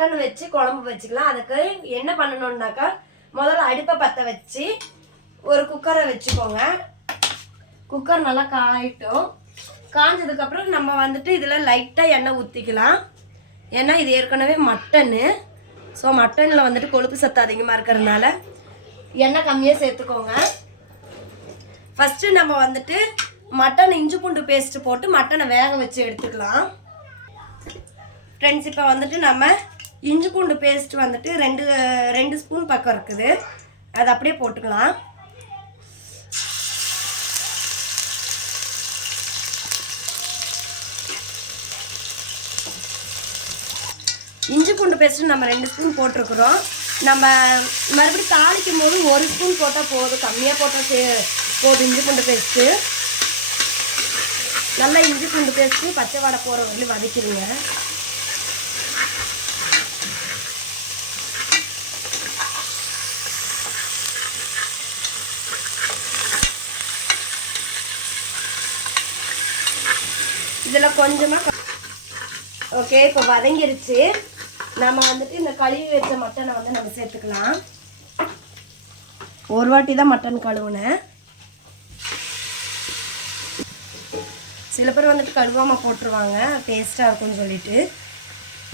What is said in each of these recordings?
Mutton வச்சு குழம்பு வச்சுக்கலாம். அதுக்கு என்ன பண்ணணும்னாக்கா முதல்ல அடுப்பை பற்ற வச்சு ஒரு குக்கரை வச்சுக்கோங்க. குக்கர் நல்லா காயிட்டும். காஞ்சதுக்கப்புறம் நம்ம வந்துட்டு இதில் லைட்டாக எண்ணெய் ஊற்றிக்கலாம். ஏன்னா இது ஏற்கனவே மட்டனு. ஸோ மட்டனில் வந்துட்டு கொழுப்பு சத்து அதிகமாக இருக்கிறதுனால எண்ணெய் கம்மியாக சேர்த்துக்கோங்க. ஃபஸ்ட்டு நம்ம வந்துட்டு மட்டன் இஞ்சி பூண்டு பேஸ்ட்டு போட்டு மட்டனை வேக வச்சு எடுத்துக்கலாம். ஃப்ரெண்ட்ஸ், இப்போ வந்துட்டு நம்ம இஞ்சி பூண்டு பேஸ்ட் வந்துட்டு ரெண்டு ஸ்பூன் பக்கம் இருக்குது. அதை அப்படியே போட்டுக்கலாம். இஞ்சி பூண்டு பேஸ்ட்டு நம்ம 2 ஸ்பூன் போட்டிருக்கிறோம். நம்ம மறுபடியும் தாளிக்கும் போது 1 ஸ்பூன் போட்டால் போதும். கம்மியாக போட்டால் போதும். இஞ்சி பூண்டு பேஸ்ட்டு நல்லா இஞ்சி பூண்டு பேஸ்ட்டு பச்சை வாடை போகிற வரையிலும் வதக்கிடுங்க. இதில் கொஞ்சமாக ஓகே, இப்போ வதங்கிருச்சு. நம்ம வந்துட்டு இந்த கழுவி வச்ச மட்டனை வந்து நம்ம சேர்த்துக்கலாம். ஒரு வாட்டி தான் மட்டன் கழுவுனேன். சில பேர் வந்துட்டு கழுவாமல் போட்டுருவாங்க, டேஸ்ட்டாக இருக்கும்னு சொல்லிட்டு.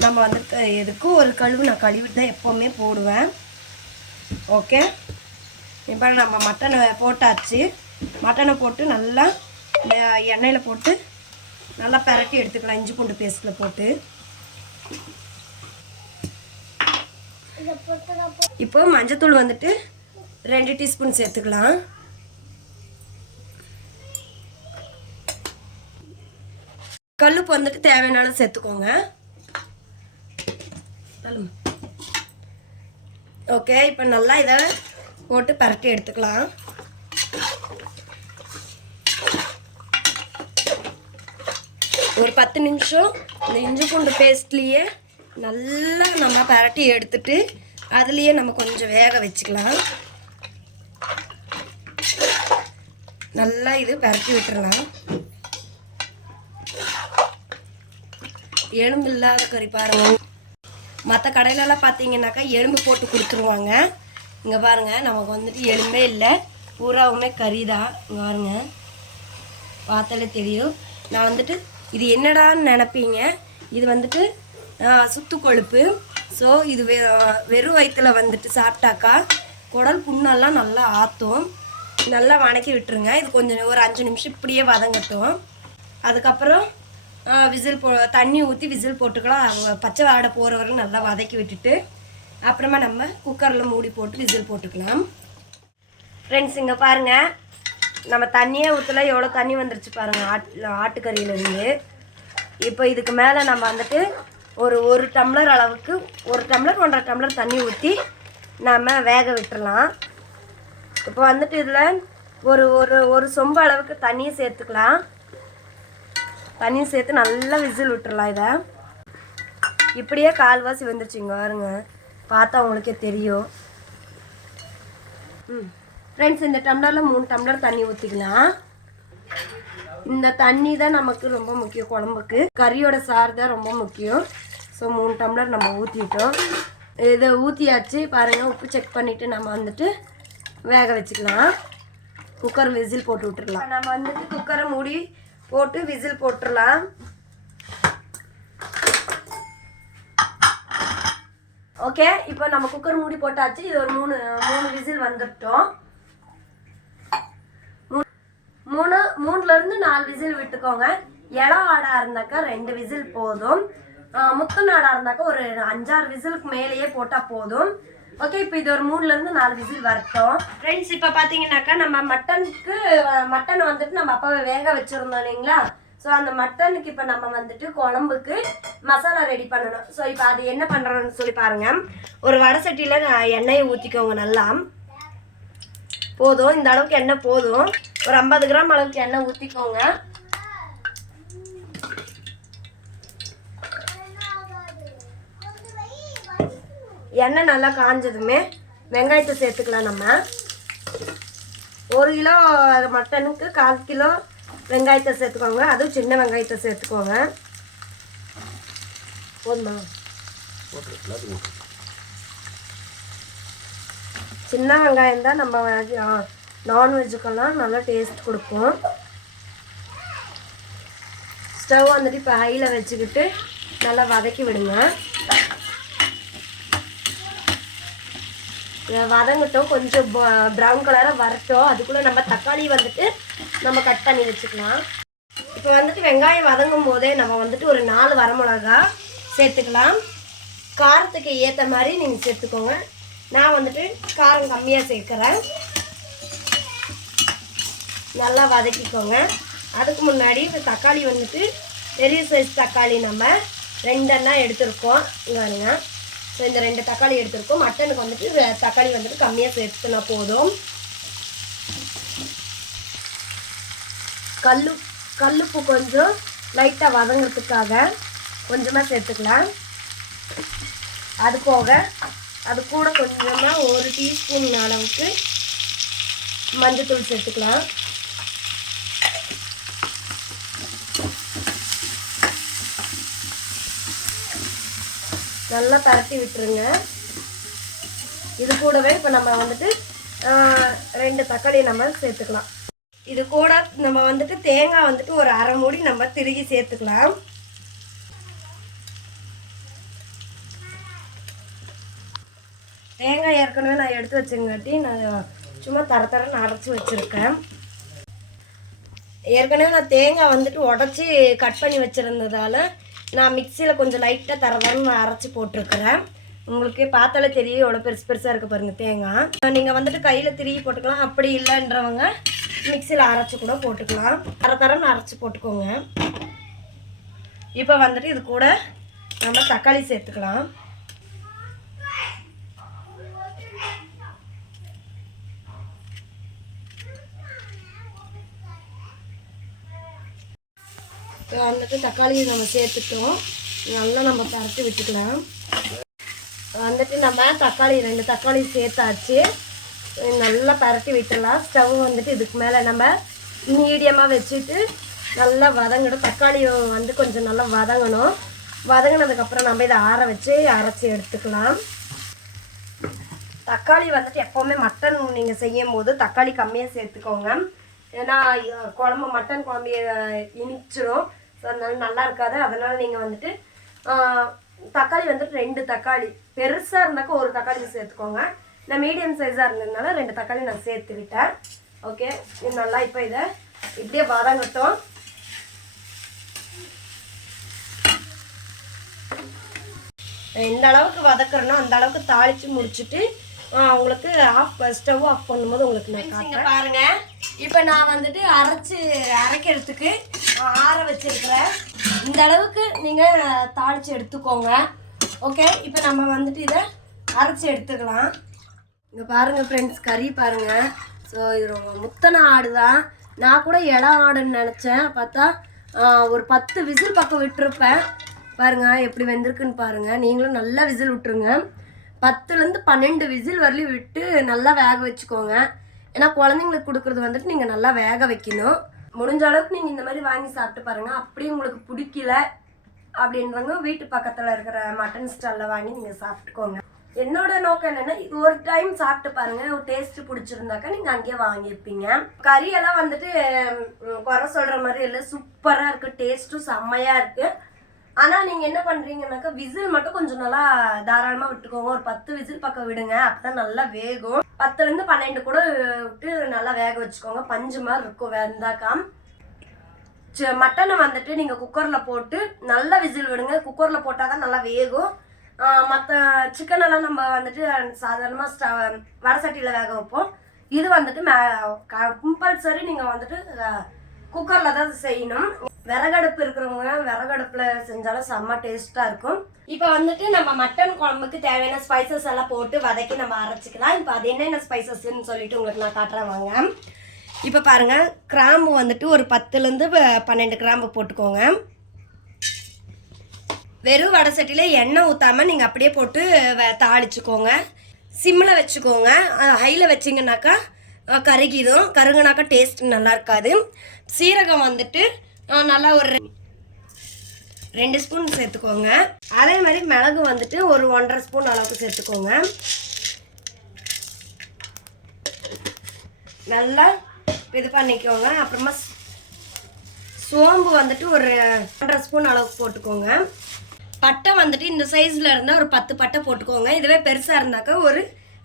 நம்ம வந்துட்டு எதுக்கும் ஒரு கழுவு நான் கழுவிட்டு தான் எப்போவுமே போடுவேன். ஓகே, இப்போ நம்ம மட்டனை போட்டாச்சு. மட்டனை போட்டு நல்லா எண்ணெயில் போட்டு நல்லா பரட்டி எடுத்துக்கலாம். இஞ்சி பூண்டு பேஸ்ட்டில் போட்டு இப்போ மஞ்சத்தூள் வந்துட்டு 2 டீஸ்பூன் சேர்த்துக்கலாம். கல்லுப்பு வந்துட்டு தேவையான சேர்த்துக்கோங்க. ஓகே, இப்போ நல்லா இதை போட்டு பரட்டி எடுத்துக்கலாம். ஒரு 10 நிமிஷம் இந்த இஞ்சி பூண்டு பேஸ்ட்லேயே நல்லா நம்ம பரட்டி எடுத்துட்டு அதுலேயே நம்ம கொஞ்சம் வேக வச்சுக்கலாம். நல்லா இது பரட்டி விட்டுறலாம். எலும்பு இல்லாத கறி பாருங்க. மற்ற கடையிலலாம் பார்த்தீங்கன்னாக்கா எலும்பு போட்டு கொடுத்துருவாங்க. இங்கே பாருங்கள், நமக்கு வந்துட்டு எலும்பே இல்லை, பூராவுமே கறி தான். இங்கே பாருங்க, பார்த்தாலே தெரியும். நான் வந்துட்டு இது என்னடான்னு நினப்பீங்க. இது வந்துட்டு சுத்து கொழுப்பு. ஸோ இது வெறும் வயிற்றில் வந்துட்டு சாப்பிட்டாக்கா குடல் புண்ணெல்லாம் நல்லா ஆற்றும். நல்லா வணக்கி விட்டுருங்க. இது கொஞ்சம் ஒரு 5 நிமிஷம் இப்படியே வதங்கட்டும். அதுக்கப்புறம் விசில் தண்ணி ஊற்றி விசில் போட்டுக்கலாம். பச்சை வாடை போகிற வரைக்கும் நல்லா வதக்கி விட்டுட்டு அப்புறமா நம்ம குக்கரில் மூடி போட்டு விசில் போட்டுக்கலாம். ஃப்ரெண்ட்ஸ், இங்கே பாருங்கள், நம்ம தண்ணியே ஊற்றல, எவ்வளோ தண்ணி வந்துருச்சு பாருங்கள் ஆட்டுக்கறியிலேருந்து. இப்போ இதுக்கு மேலே நம்ம வந்துட்டு ஒரு டம்ளர் அளவுக்கு 1 டம்ளர் 1.5 டம்ளர் தண்ணி ஊற்றி நம்ம வேக விட்டுறலாம். இப்போ வந்துட்டு இதில் ஒரு சொம்பு அளவுக்கு தண்ணியை சேர்த்துக்கலாம். தண்ணியை சேர்த்து நல்லா விசில் விட்டுறலாம். இதை இப்படியே கால்வாசி வந்துருச்சுங்க பாருங்க, பார்த்தா உங்களுக்கே தெரியும். ஃப்ரெண்ட்ஸ், இந்த டம்ளரில் 3 டம்ளர் தண்ணி ஊற்றிக்கலாம். இந்த தண்ணி தான் நமக்கு ரொம்ப முக்கியம். குழம்புக்கு கறியோட சாறு தான் ரொம்ப முக்கியம். ஸோ 3 டம்ளர் நம்ம ஊற்றிட்டோம். இதை ஊற்றியாச்சு பாருங்கள். உப்பு செக் பண்ணிவிட்டு நம்ம வந்துட்டு வேக வச்சுக்கலாம். குக்கர் விசில் போட்டு விட்டுடலாம். நம்ம வந்துட்டு குக்கரை மூடி போட்டு விசில் போட்டுடலாம். ஓகே, இப்போ நம்ம குக்கர் மூடி போட்டாச்சு. இது ஒரு 3 விசில் வந்துட்டோம். 3லேருந்து 4 விசில் விட்டுக்கோங்க. இளம் ஆடாக இருந்தாக்கா 2 விசில் போதும். முத்து ஆடாக இருந்தாக்கா ஒரு 5-6 விசிலுக்கு மேலேயே போட்டால் போதும். ஓகே, இப்போ இது ஒரு 3லேருந்து 4 விசில் வரட்டும். ஃப்ரெண்ட்ஸ், இப்போ பார்த்தீங்கன்னாக்கா நம்ம மட்டனை வந்துட்டு நம்ம அப்போவே வேக வச்சுருந்தோம் இல்லைங்களா. ஸோ அந்த மட்டனுக்கு இப்போ நம்ம வந்துட்டு குழம்புக்கு மசாலா ரெடி பண்ணணும். ஸோ இப்போ அது என்ன பண்ணுறோன்னு சொல்லி பாருங்கள். ஒரு வடை சட்டியில் எண்ணெயை ஊற்றிக்கோங்க. நல்லா போதும், இந்த அளவுக்கு எண்ணெய் போதும். ஒரு 50 கிராம் அளவுக்கு எண்ணெய் ஊற்றிக்கோங்க. எண்ணெய் நல்லா காஞ்சதுமே வெங்காயத்தை சேர்த்துக்கலாம். நம்ம 1 கிலோ மட்டனுக்கு 1/4 கிலோ வெங்காயத்தை சேர்த்துக்கோங்க. அதுவும் சின்ன வெங்காயத்தை சேர்த்துக்கோங்க. போதுமா? சின்ன வெங்காயம் தான் நம்ம நான்வெஜ்ஜுக்கெல்லாம் நல்லா டேஸ்ட் கொடுக்கும். ஸ்டவ் வந்துட்டு இப்போ ஹையில் வச்சுக்கிட்டு நல்லா வதக்கி விடுங்க. வதங்கட்டும், கொஞ்சம் ப்ரௌன் கலராக வரட்டும். அதுக்குள்ளே நம்ம தக்காளி வந்துட்டு நம்ம கட் பண்ணி வச்சுக்கலாம். இப்போ வந்துட்டு வெங்காயம் வதங்கும் போதே நம்ம வந்துட்டு ஒரு 4 வரமிளகா சேர்த்துக்கலாம். காரத்துக்கு ஏற்ற மாதிரி நீங்கள் சேர்த்துக்கோங்க. நான் வந்துட்டு காரம் கம்மியாக சேர்க்குறேன். நல்லா வதக்கிக்கோங்க. அதுக்கு முன்னாடி இப்போ தக்காளி வந்துட்டு பெரிய சைஸ் தக்காளி நம்ம 2 எடுத்துருக்கோம். இங்க ஸோ இந்த 2 தக்காளி எடுத்துருக்கோம். மட்டனுக்கு வந்துட்டு தக்காளி வந்துட்டு கம்மியாக சேர்த்துனா போதும். கல்லுப்பு கொஞ்சம் லைட்டாக வதங்கிறதுக்காக கொஞ்சமாக சேர்த்துக்கலாம். அது போக அது கூட கொஞ்சமாக 1 டீஸ்பூன் அளவுக்கு மஞ்சள்தூள் சேர்த்துக்கலாம். நல்லா பரட்டி விட்டுருங்க. இது கூடவே இப்போ நம்ம வந்துட்டு 2 தக்காளி நம்ம சேர்த்துக்கலாம். இது கூட நம்ம வந்துட்டு தேங்காய் வந்துட்டு ஒரு 1/2 மூடி நம்ம திருகி சேர்த்துக்கலாம். தேங்காய் ஏற்கனவே நான் எடுத்து வச்சுங்காட்டி நான் சும்மா தரன்னு அரைச்சி வச்சுருக்கேன். ஏற்கனவே நான் தேங்காய் வந்துட்டு உடச்சி கட் பண்ணி வச்சுருந்ததால் நான் மிக்சியில் கொஞ்சம் லைட்டாக தரன்னு அரைச்சி போட்டிருக்கிறேன். உங்களுக்கு பார்த்தாலே தெரியும் எவ்வளோ பெருசாக இருக்க பாருங்கள் தேங்காய். நீங்கள் வந்துட்டு கையில் திருகி போட்டுக்கலாம். அப்படி இல்லைன்றவங்க மிக்சியில் அரைச்சி கூட போட்டுக்கலாம். தரன்னு அரைச்சி போட்டுக்கோங்க. இப்போ வந்துட்டு இது கூட நம்ம தக்காளி சேர்த்துக்கலாம். இப்போ வந்துட்டு தக்காளியை நம்ம சேர்த்துட்டோம். நல்லா நம்ம பரட்டி விட்டுக்கலாம். வந்துட்டு நம்ம 2 தக்காளி சேர்த்தாச்சு. நல்லா பரட்டி விட்டுடலாம். ஸ்டவ் வந்துட்டு இதுக்கு மேலே நம்ம மீடியமாக வச்சுட்டு நல்லா வதங்கணும். தக்காளி வந்து கொஞ்சம் நல்லா வதங்கணும். வதங்கினதுக்கப்புறம் நம்ம இதை ஆற வச்சு அரைச்சி எடுத்துக்கலாம். தக்காளி வந்துட்டு எப்போவுமே மட்டன் நீங்கள் செய்யும் போது தக்காளி கம்மியாக சேர்த்துக்கோங்க. ஏன்னா குழம்பு மட்டன் குழம்பு இனிச்சிடும். ஸோ அதனால நல்லா இருக்காது. அதனால் நீங்கள் வந்துட்டு தக்காளி வந்துட்டு 2 தக்காளி, பெருசாக இருந்தாக்கா 1 தக்காளி சேர்த்துக்கோங்க. நான் மீடியம் சைஸாக இருந்ததுனால 2 தக்காளி நான் சேர்த்துக்கிட்டேன். ஓகே, இது நல்லா இப்போ இதை இப்படியே வதங்கட்டும். எந்த அளவுக்கு வதக்குறனோ அந்த அளவுக்கு தாளித்து முடிச்சுட்டு உங்களுக்கு ஸ்டவ் ஆஃப் பண்ணும்போது உங்களுக்கு நான் காட்டுறேன். பாருங்க, இப்போ நான் வந்துட்டு அரைக்கிறதுக்கு ஆற வச்சிருக்கிறேன். இந்த அளவுக்கு நீங்கள் தாளித்து எடுத்துக்கோங்க. ஓகே, இப்போ நம்ம வந்துட்டு இதை அரைச்சி எடுத்துக்கலாம். இங்கே பாருங்கள் ஃப்ரெண்ட்ஸ், கறி பாருங்கள். ஸோ இது ரொம்ப முத்தன ஆடு தான். நான் கூட இளம் ஆடுன்னு நினச்சேன். பார்த்தா ஒரு 10 விசில் பக்கம் விட்டுருப்பேன். பாருங்கள் எப்படி வெந்திருக்குன்னு பாருங்கள். நீங்களும் நல்லா விசில் விட்டுருங்க. 10லேருந்து 12 விசில் வரலையும் விட்டு நல்லா வேக வச்சுக்கோங்க. ஏன்னா குழந்தைங்களுக்கு கொடுக்குறது வந்துட்டு நீங்கள் நல்லா வேக வைக்கணும். முடிஞ்ச அளவுக்கு நீங்கள் இந்த மாதிரி வாங்கி சாப்பிட்டு பாருங்கள். அப்படியே உங்களுக்கு பிடிக்கல அப்படின்றவங்க வீட்டு பக்கத்தில் இருக்கிற மட்டன் ஸ்டாலில் வாங்கி நீங்கள் சாப்பிட்டுக்கோங்க. என்னோட நோக்கம் என்னென்னா, இது ஒரு டைம் சாப்பிட்டு பாருங்கள். ஒரு டேஸ்ட்டு பிடிச்சிருந்தாக்கா நீங்கள் அங்கேயே வாங்கியிருப்பீங்க. கறியெல்லாம் வந்துட்டு குறை சொல்கிற மாதிரி இல்லை, சூப்பராக இருக்குது. டேஸ்ட்டும் செம்மையாக இருக்குது. ஆனால் நீங்கள் என்ன பண்ணுறீங்கன்னாக்கா விசில் மட்டும் கொஞ்சம் நல்லா தாராளமாக விட்டுக்கோங்க. ஒரு 10 விசில் பக்கம் விடுங்க. அப்போ தான் நல்லா வேகும். 10லேருந்து 12 கூட விட்டு நல்லா வேக வச்சுக்கோங்க. பஞ்சு மாதிரி இருக்கும் வெந்தாக்கா. மட்டனை வந்துட்டு நீங்கள் குக்கரில் போட்டு நல்லா விசில் விடுங்க. குக்கரில் போட்டால் தான் நல்லா வேகும். மற்ற சிக்கனெல்லாம் நம்ம வந்துட்டு சாதாரணமாக வடை சட்டியில் வேக வைப்போம். இது வந்துட்டு கம்பல்சரி நீங்கள் வந்துட்டு குக்கரில் தான் செய்யணும். விறகடுப்பு இருக்கிறவங்க விறகடுப்பில் செஞ்சாலும் செம்ம டேஸ்ட்டாக இருக்கும். இப்போ வந்துட்டு நம்ம மட்டன் குழம்புக்கு தேவையான ஸ்பைசஸ் எல்லாம் போட்டு வதக்கி நம்ம அரைச்சிக்கலாம். இப்போ அது என்னென்ன ஸ்பைசஸ்ன்னு சொல்லிட்டு உங்களுக்கு நான் காட்டுறேன் வாங்க. இப்போ பாருங்கள், கிராம்பு வந்துட்டு ஒரு 10லேருந்து 12 கிராம்பு போட்டுக்கோங்க. வெறும் வடை சட்டியில் எண்ணெய் ஊற்றாமல் நீங்கள் அப்படியே போட்டு தாளிச்சுக்கோங்க. சிம்மில் வச்சுக்கோங்க. ஹையில் வச்சிங்கனாக்கா கருகிடும். கருகுனாக்கா டேஸ்ட் நல்லா இருக்காது. சீரகம் வந்துட்டு நல்லா ஒரு 2 ஸ்பூன் சேர்த்துக்கோங்க. அதே மாதிரி மிளகு வந்துட்டு ஒரு 1.5 ஸ்பூன் அளவுக்கு சேர்த்துக்கோங்க. நல்லா இது பண்ணிக்கோங்க. அப்புறமா சோம்பு வந்துட்டு ஒரு 1.5 ஸ்பூன் அளவுக்கு போட்டுக்கோங்க. பட்டை வந்துட்டு இந்த சைஸில் இருந்தால் ஒரு 10 பட்டை போட்டுக்கோங்க. இதுவே பெருசாக இருந்தாக்கா ஒரு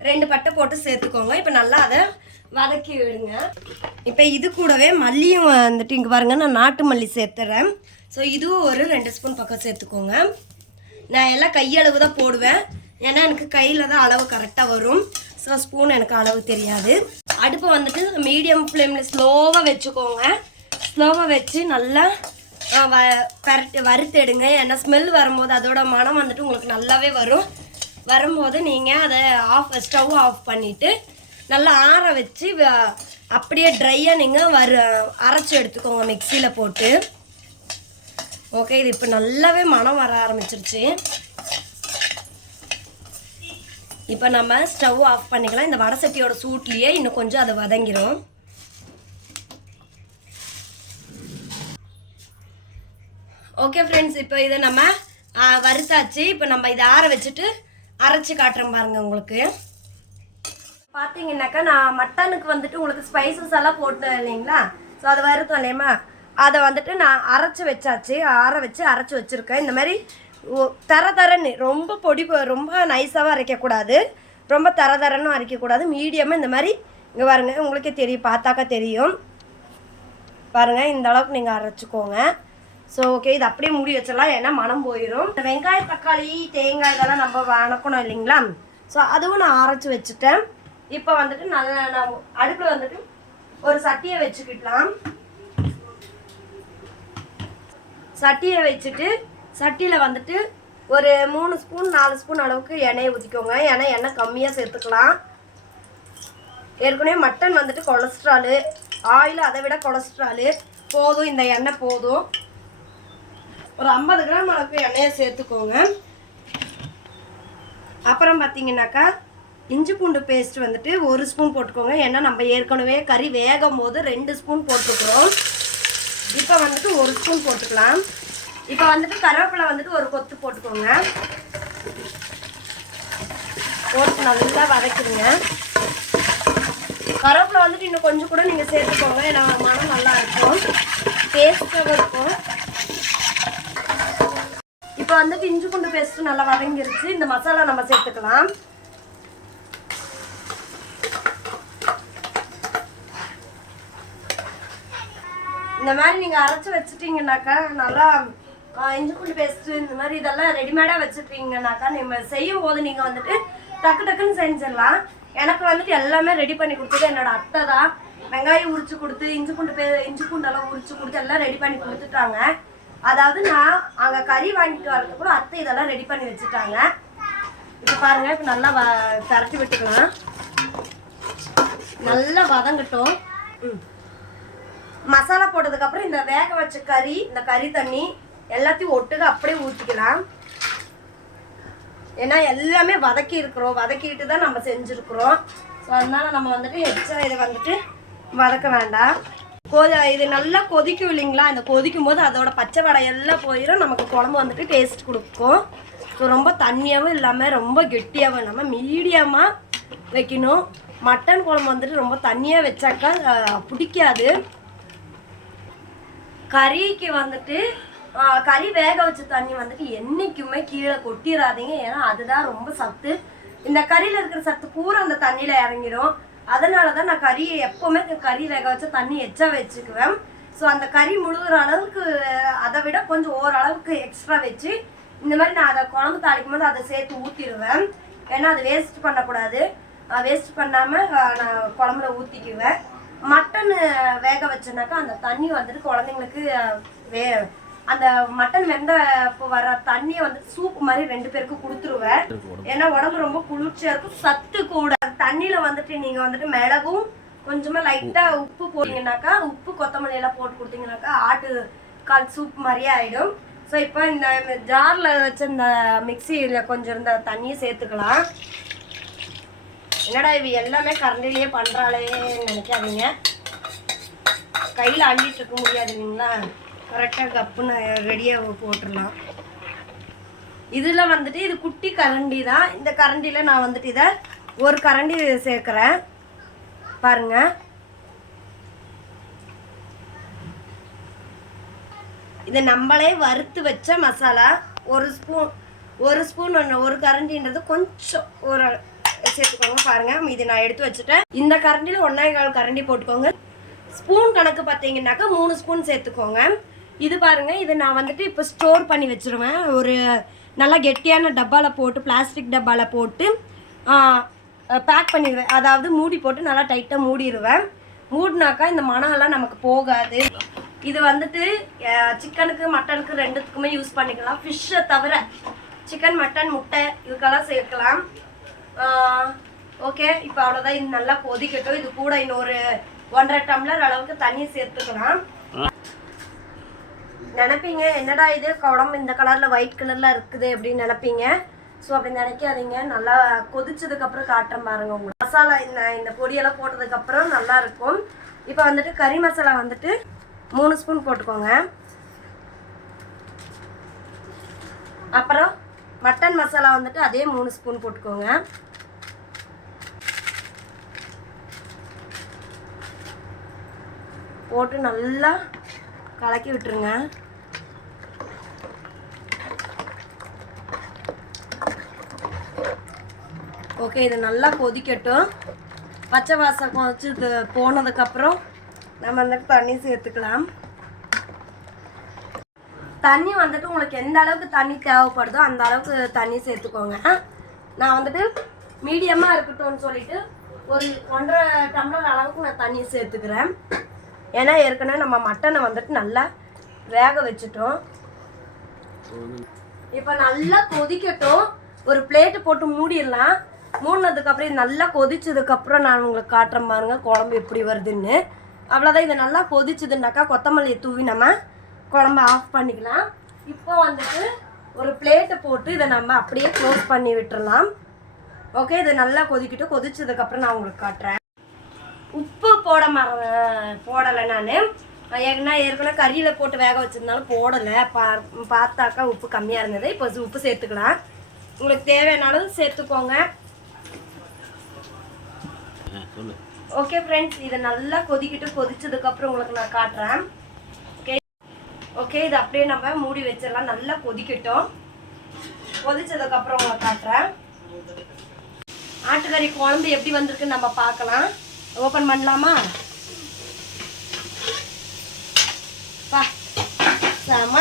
2 பட்டை போட்டு சேர்த்துக்கோங்க. இப்போ நல்லா அதை வதக்கி விடுங்க. இப்போ இது கூடவே மல்லியும் வந்துட்டு இங்கே பாருங்க, நான் நாட்டு மல்லி சேர்த்துறேன். ஸோ இதுவும் ஒரு 2 ஸ்பூன் பக்கம் சேர்த்துக்கோங்க. நான் எல்லாம் கையளவு தான் போடுவேன், ஏன்னா எனக்கு கையில் தான் அளவு கரெக்டாக வரும். ஸோ ஸ்பூன் எனக்கு அளவு தெரியாது. அடுப்பை வந்துட்டு மீடியம் ஃப்ளேமில் ஸ்லோவாக வச்சுக்கோங்க. ஸ்லோவாக வச்சு நல்லா வறுத்தெடுங்க. ஏன்னா ஸ்மெல் வரும்போது அதோட மனம் வந்துட்டு உங்களுக்கு நல்லாவே வரும்போது நீங்கள் அதை ஸ்டவ் ஆஃப் பண்ணிவிட்டு நல்லா ஆற வச்சு அப்படியே ட்ரையாக நீங்கள் அரைச்சி எடுத்துக்கோங்க மிக்சியில் போட்டு. ஓகே, இது இப்போ நல்லாவே மனம் வர ஆரம்பிச்சிருச்சு. இப்போ நம்ம ஸ்டவ் ஆஃப் பண்ணிக்கலாம். இந்த வடை சட்டியோட சூட்லேயே இன்னும் கொஞ்சம் அதை வதங்கிடும். ஓகே ஃப்ரெண்ட்ஸ், இப்போ இதை நம்ம வறுத்தாச்சு. இப்போ நம்ம இதை ஆற வச்சுட்டு அரைச்சி காட்டுறேன் பாருங்கள். உங்களுக்கு பார்த்தீங்கன்னாக்கா நான் மட்டனுக்கு வந்துட்டு உங்களுக்கு ஸ்பைசஸ் எல்லாம் போட்டேன் இல்லைங்களா? ஸோ அதை வறுத்தோம் இல்லையம்மா, அதை வந்துட்டு நான் அரைச்சி வச்சாச்சு. ஆற வச்சு அரைச்சி வச்சுருக்கேன். இந்த மாதிரி தரன்னு ரொம்ப ரொம்ப நைஸாகவும் அரைக்கக்கூடாது, ரொம்ப தரன்னு அரைக்கக்கூடாது. மீடியமாக இந்த மாதிரி இங்கே பாருங்கள், உங்களுக்கே தெரியும், பார்த்தாக்கா தெரியும் பாருங்கள். இந்த அளவுக்கு நீங்கள் அரைச்சிக்கோங்க. ஸோ ஓகே, இது அப்படியே மூடி வச்சிடலாம், ஏன்னா மனம் போயிடும். இந்த வெங்காயம், தக்காளி, தேங்காய் இதெல்லாம் நம்ம வணக்கணும் இல்லைங்களா? ஸோ அதுவும் நான் அரைச்சி வச்சுட்டேன். இப்போ வந்துட்டு நல்லா நான் அடுப்பில் வந்துட்டு ஒரு சட்டியை வச்சுக்கிடலாம். சட்டியை வச்சுட்டு சட்டியில் வந்துட்டு ஒரு 3 ஸ்பூன் 4 ஸ்பூன் அளவுக்கு எண்ணெயை ஊற்றிக்கோங்க. ஏன்னா எண்ணெய் கம்மியாக சேர்த்துக்கலாம். ஏற்கனவே மட்டன் வந்துட்டு கொலஸ்ட்ராலு, ஆயில் அதை விட கொலஸ்ட்ராலு. போதும், இந்த எண்ணெய் போதும். ஒரு 50 கிராம் அளவுக்கு எண்ணெயை சேர்த்துக்கோங்க. அப்புறம் பார்த்தீங்கன்னாக்கா இஞ்சி பூண்டு பேஸ்ட் வந்துட்டு 1 ஸ்பூன் போட்டுக்கோங்க. ஏன்னா நம்ம ஏற்கனவே கறி வேகும் போது 2 ஸ்பூன் போட்டுக்கிறோம். இப்போ வந்துட்டு 1 ஸ்பூன் போட்டுக்கலாம். இப்போ வந்துட்டு கருவேப்பிலை வந்துட்டு ஒரு கொத்து போட்டுக்கோங்க. போட்டு நல்லா வதக்கிடுங்க. கருவேப்பிலை வந்துட்டு இன்னும் கொஞ்சம் கூட நீங்கள் சேர்த்துக்கோங்க, ஏன்னா மனம் நல்லா இருக்கும், டேஸ்ட்டாகவும் இருக்கும். இப்போ வந்துட்டு இஞ்சி பூண்டு பேஸ்ட்டு நல்லா வதங்கிருச்சு. இந்த மசாலா நம்ம சேர்த்துக்கலாம். இந்த மாதிரி நீங்கள் அரைச்சி வச்சுட்டிங்கனாக்கா நல்லா இஞ்சி பூண்டு பேஸ்ட்டு இந்த மாதிரி இதெல்லாம் ரெடிமேடாக வச்சுருப்பீங்கனாக்கா நீங்கள் செய்யும் போது நீங்கள் வந்துட்டு டக்குன்னு செஞ்சிடலாம். எனக்கு வந்துட்டு எல்லாமே ரெடி பண்ணி கொடுத்தது என்னோடய அத்தை தான். வெங்காயம் உரிச்சு கொடுத்து, இஞ்சி பூண்டெல்லாம் உரிச்சு கொடுத்து எல்லாம் ரெடி பண்ணி கொடுத்துட்டாங்க. அதாவது நான் அங்கே கறி வாங்கிட்டு வரது கூட அத்தை இதெல்லாம் ரெடி பண்ணி வச்சுட்டாங்க. இப்போ பாருங்கள், இப்போ நல்லா பரட்டி விட்டுக்கலாம். நல்லா வதங்கட்டும். மசாலா போட்டதுக்கப்புறம் இந்த வேக வச்ச கறி, இந்த கறி தண்ணி எல்லாத்தையும் ஒட்டுக்க அப்படியே ஊற்றிக்கலாம். ஏன்னா எல்லாமே வதக்கிட்டு தான் நம்ம செஞ்சுருக்குறோம். ஸோ அதனால் நம்ம வந்துட்டு எக்ஸ்ட்ரா இதை வந்துட்டு வதக்க வேண்டாம். இது நல்லா கொதிக்கும் இல்லைங்களா? இந்த கொதிக்கும் போது அதோட பச்சை வடை எல்லாம் போயிடும். நமக்கு குழம்பு வந்துட்டு டேஸ்ட் கொடுக்கும். ஸோ ரொம்ப தண்ணியாகவும் இல்லாமல் ரொம்ப கெட்டியாகவும் இல்லாமல் மீடியமாக வைக்கணும். மட்டன் குழம்பு வந்துட்டு ரொம்ப தண்ணியாக வச்சாக்கா பிடிக்காது. கறிக்கு வந்துட்டு கறி வேக வச்ச தண்ணி வந்துட்டு என்றைக்குமே கீழே கொட்டிடாதீங்க, ஏன்னா அதுதான் ரொம்ப சத்து. இந்த கறியில் இருக்கிற சத்து பூரா அந்த தண்ணியில் இறங்கிடும். அதனால தான் நான் கறியை எப்போவுமே கறி வேக வச்ச தண்ணி எச்சா வச்சுக்குவேன். ஸோ அந்த கறி முழுகிற அளவுக்கு அதை விட கொஞ்சம் ஓரளவுக்கு எக்ஸ்ட்ரா வச்சு இந்த மாதிரி நான் அதை குழம்பு தாளிக்கும் போது அதை சேர்த்து ஊற்றிடுவேன். ஏன்னா அது வேஸ்ட் பண்ணக்கூடாது. வேஸ்ட் பண்ணாமல் நான் குழம்புல ஊற்றிக்குவேன். மட்டன் வேக வச்சேனாக்கா அந்த தண்ணி வந்துட்டு குழந்தைங்களுக்கு அந்த மட்டன் வெந்த வர தண்ணியை வந்துட்டு சூப் மாதிரி 2 பேருக்கு கொடுத்துருவேன். ஏன்னா உடம்பு ரொம்ப குளிர்ச்சியாக இருக்கும், சத்து கூட. தண்ணியில் வந்துட்டு நீங்கள் வந்துட்டு மிளகும் கொஞ்சமாக லைட்டாக உப்பு போட்டிங்கனாக்கா, உப்பு கொத்தமல்லி எல்லாம் போட்டு கொடுத்தீங்கன்னாக்கா ஆட்டுக்கால் சூப் மாதிரியே ஆகிடும். ஸோ இப்போ இந்த ஜாரில் வச்ச இந்த மிக்சியில் கொஞ்சம் இருந்த தண்ணியை சேர்த்துக்கலாம். என்னடா இவ எல்லாமே கரண்டிலேயே பண்ணுறாளேன்னு நினைக்காதீங்க, கையில் அள்ளிட்டு இருக்க முடியாது இல்லைங்களா? கரெக்டாக கப்புன்னு ரெடியாக போட்டுடலாம். இதில் வந்துட்டு இது குட்டி கரண்டி தான். இந்த கரண்டியில் நான் வந்துட்டு இதை ஒரு கரண்டி சேர்க்குறேன் பாருங்கள். இது நம்மளே வறுத்து வச்ச மசாலா. ஒரு ஸ்பூன் ஒரு கரண்டின்றது கொஞ்சம் ஒரு சேர்த்துக்கோங்க பாருங்கள். இது நான் எடுத்து வச்சுட்டேன். இந்த கரண்டியில் 1.25 கரண்டி போட்டுக்கோங்க. ஸ்பூன் கணக்கு பார்த்தீங்கன்னாக்கா 3 ஸ்பூன் சேர்த்துக்கோங்க. இது பாருங்கள், இது நான் வந்துட்டு இப்போ ஸ்டோர் பண்ணி வச்சுருவேன். ஒரு நல்லா கெட்டியான டப்பாவில் போட்டு, பிளாஸ்டிக் டப்பாவில் போட்டு பேக் பண்ணிடுவேன். அதாவது மூடி போட்டு நல்லா டைட்டாக மூடிடுவேன். மூடினாக்கா இந்த மணம்லாம் நமக்கு போகாது. இது வந்துட்டு சிக்கனுக்கு மட்டனுக்கு ரெண்டுத்துக்குமே யூஸ் பண்ணிக்கலாம். ஃபிஷ்ஷை தவிர சிக்கன், மட்டன், முட்டை இதுக்கெல்லாம் சேர்க்கலாம். ஓகே, இப்போ அவ்வளோதான். இது நல்லா கொதிக்கட்டும். இது கூட இன்னொரு 1.5 டம்ளர் அளவுக்கு தண்ணி சேர்த்துக்கலாம். நினைப்பீங்க என்னடா இது குழம்பு இந்த கலரில் ஒயிட் கலரில் இருக்குது அப்படின்னு நினைப்பீங்க. ஸோ அப்படி நினைக்காதீங்க. நல்லா கொதிச்சதுக்கப்புறம் காட்டுறேன் பாருங்கள். உங்களுக்கு மசாலா இந்த பொடியெல்லாம் போட்டதுக்கப்புறம் நல்லா இருக்கும். இப்போ வந்துட்டு கறி மசாலா வந்துட்டு 3 ஸ்பூன் போட்டுக்கோங்க. அப்புறம் மட்டன் மசாலா வந்துட்டு அதே 3 ஸ்பூன் போட்டுக்கோங்க. போட்டு நல்லா கலக்கி விட்டுருங்க. ஓகே, இது நல்லா கொதிக்கட்டும். பச்சை வாசம் வச்சு இது போனதுக்கப்புறம் நம்ம வந்துட்டு தண்ணி சேர்த்துக்கலாம். தண்ணி வந்துட்டு உங்களுக்கு எந்த அளவுக்கு தண்ணி தேவைப்படுதோ அந்த அளவுக்கு தண்ணி சேர்த்துக்கோங்க. நான் வந்துட்டு மீடியமாக இருக்கட்டும்னு சொல்லிட்டு ஒரு 1.5 டம்ளர் அளவுக்கு நான் தண்ணி சேர்த்துக்கிறேன். ஏன்னா ஏற்கனவே நம்ம மட்டனை வந்துட்டு நல்லா வேக வச்சுட்டோம். இப்போ நல்லா கொதிக்கட்டும். ஒரு பிளேட்டு போட்டு மூடிடலாம். மூடினதுக்கப்புறம் இது நல்லா கொதிச்சதுக்கப்புறம் நான் உங்களுக்கு காட்டுறேன் பாருங்க குழம்பு எப்படி வருதுன்னு. அவ்வளோதான். இது நல்லா கொதிச்சதுன்னாக்கா கொத்தமல்லியை தூவி நம்ம குழம்பு ஆஃப் பண்ணிக்கலாம். இப்போ வந்துட்டு ஒரு பிளேட்டை போட்டு இதை நம்ம அப்படியே க்ளோஸ் பண்ணி விட்டுறலாம். ஓகே, இது நல்லா கொதிக்கிட்டு கொதிச்சதுக்கப்புறம் நான் உங்களுக்கு காட்டுறேன். உப்பு போடலை. நான் ஏற்கனவே கறியில் போட்டு வேக வச்சிருந்தாலும் போடலை. பார்த்தாக்கா உப்பு கம்மியாக இருந்தது. இப்போ உப்பு சேர்த்துக்கலாம். உங்களுக்கு தேவையானாலும் சேர்த்துக்கோங்க. ஓகே ஃப்ரெண்ட்ஸ், இதை நல்லா கொதிச்சதுக்கப்புறம் உங்களுக்கு நான் காட்டுறேன். ஓகே, இது அப்படியே நம்ம மூடி வச்சிடலாம். நல்லா கொதிக்கட்டும். கொதிச்சதுக்கப்புறம் உங்களை காட்டுறேன். ஆட்டுக்கறி குழம்பு எப்படி வந்திருக்குன்னு நம்ம பார்க்கலாம். ஓப்பன் பண்ணலாமா? செம.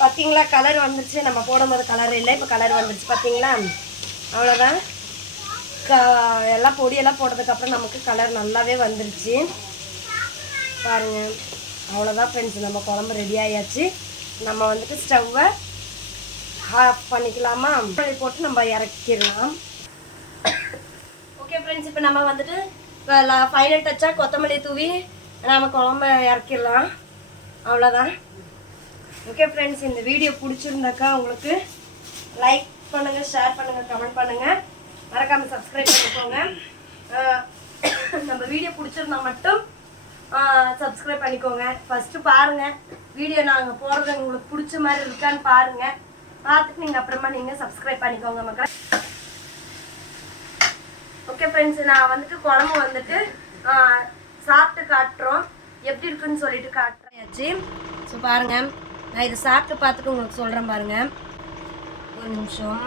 பார்த்தீங்களா, கலர் வந்துருச்சு. நம்ம போடும்போது கலர் இல்லை, இப்போ கலர் வந்துருச்சு. பார்த்தீங்களா, அவ்வளோதான். எல்லாம் பொடியெல்லாம் போட்டதுக்கப்புறம் நமக்கு கலர் நல்லாவே வந்துருச்சு பாருங்கள். அவ்வளோதான் ஃப்ரெண்ட்ஸ், நம்ம குழம்பு ரெடி ஆயாச்சு. நம்ம வந்துட்டு ஸ்டவ்வை ஆஃப் பண்ணிக்கலாமா? போட்டு நம்ம இறக்கிடலாம். ஓகே ஃப்ரெண்ட்ஸ், இப்போ நம்ம வந்துட்டு ஃபைனல் டச்சாக கொத்தமல்லி தூவி நம்ம குழம்பு இறக்கிடலாம். அவ்வளோதான். ஓகே ஃப்ரெண்ட்ஸ், இந்த வீடியோ பிடிச்சிருந்தாக்கா உங்களுக்கு லைக் பண்ணுங்கள், ஷேர் பண்ணுங்கள், கமெண்ட் பண்ணுங்கள். மறக்காமல் சப்ஸ்கிரைப் பண்ணிக்கோங்க. நம்ம வீடியோ பிடிச்சிருந்தா மட்டும் சப்ஸ்கிரைப் பண்ணிக்கோங்க. ஃபஸ்ட்டு பாருங்கள் வீடியோ நாங்கள் போடுறது உங்களுக்கு பிடிச்ச மாதிரி இருக்கான்னு பாருங்கள். பார்த்துட்டு நீங்கள் அப்புறமா நீங்கள் சப்ஸ்கிரைப் பண்ணிக்கோங்க மக்களே. ஓகே ஃப்ரெண்ட்ஸ், நான் வந்துட்டு குழம்பு வந்துட்டு சாப்பிட்டு காட்டுறோம். எப்படி இருக்குன்னு சொல்லிட்டு காட்டுறாச்சு. ஸோ பாருங்கள், நான் இதை சாப்பிட்டு பார்த்துட்டு உங்களுக்கு சொல்கிறேன் பாருங்கள். ஒரு நிமிஷம்.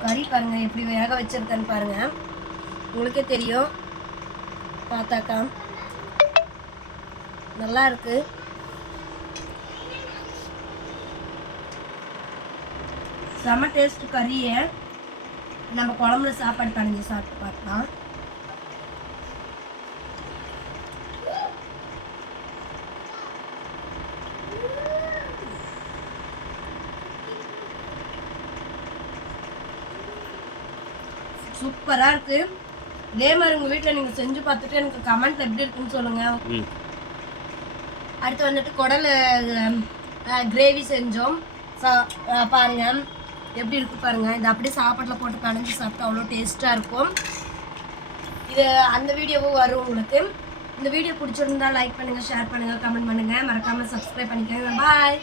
கறி பாருங்கள் எப்படி வேக வச்சுருக்கேன்னு பாருங்கள். உங்களுக்கே தெரியும் பார்த்தாக்கா. நல்லா இருக்குது. செம்ம டேஸ்ட்டு கறியை நம்ம குழம்புல சாப்பாடு கணிஞ்சு சாப்பிட்டு பார்க்கலாம். சூப்பராக இருக்குது. இதே மாதிரி உங்கள் வீட்டில் நீங்கள் செஞ்சு பார்த்துட்டு எனக்கு கமெண்ட் எப்படி இருக்குன்னு சொல்லுங்கள். அடுத்து வந்துட்டு குடல் கிரேவி செஞ்சோம். பாருங்கள் எப்படி இருக்குது பாருங்கள். இது அப்படியே சாப்பாட்டில் போட்டு கடைஞ்சி சாப்பிட்டா அவ்வளோ டேஸ்ட்டாக இருக்கும். இது அந்த வீடியோவும் வரும் உங்களுக்கு. இந்த வீடியோ பிடிச்சிருந்தா லைக் பண்ணுங்கள், ஷேர் பண்ணுங்கள், கமெண்ட் பண்ணுங்கள், மறக்காமல் சப்ஸ்கிரைப் பண்ணிக்கோங்க. பாய்.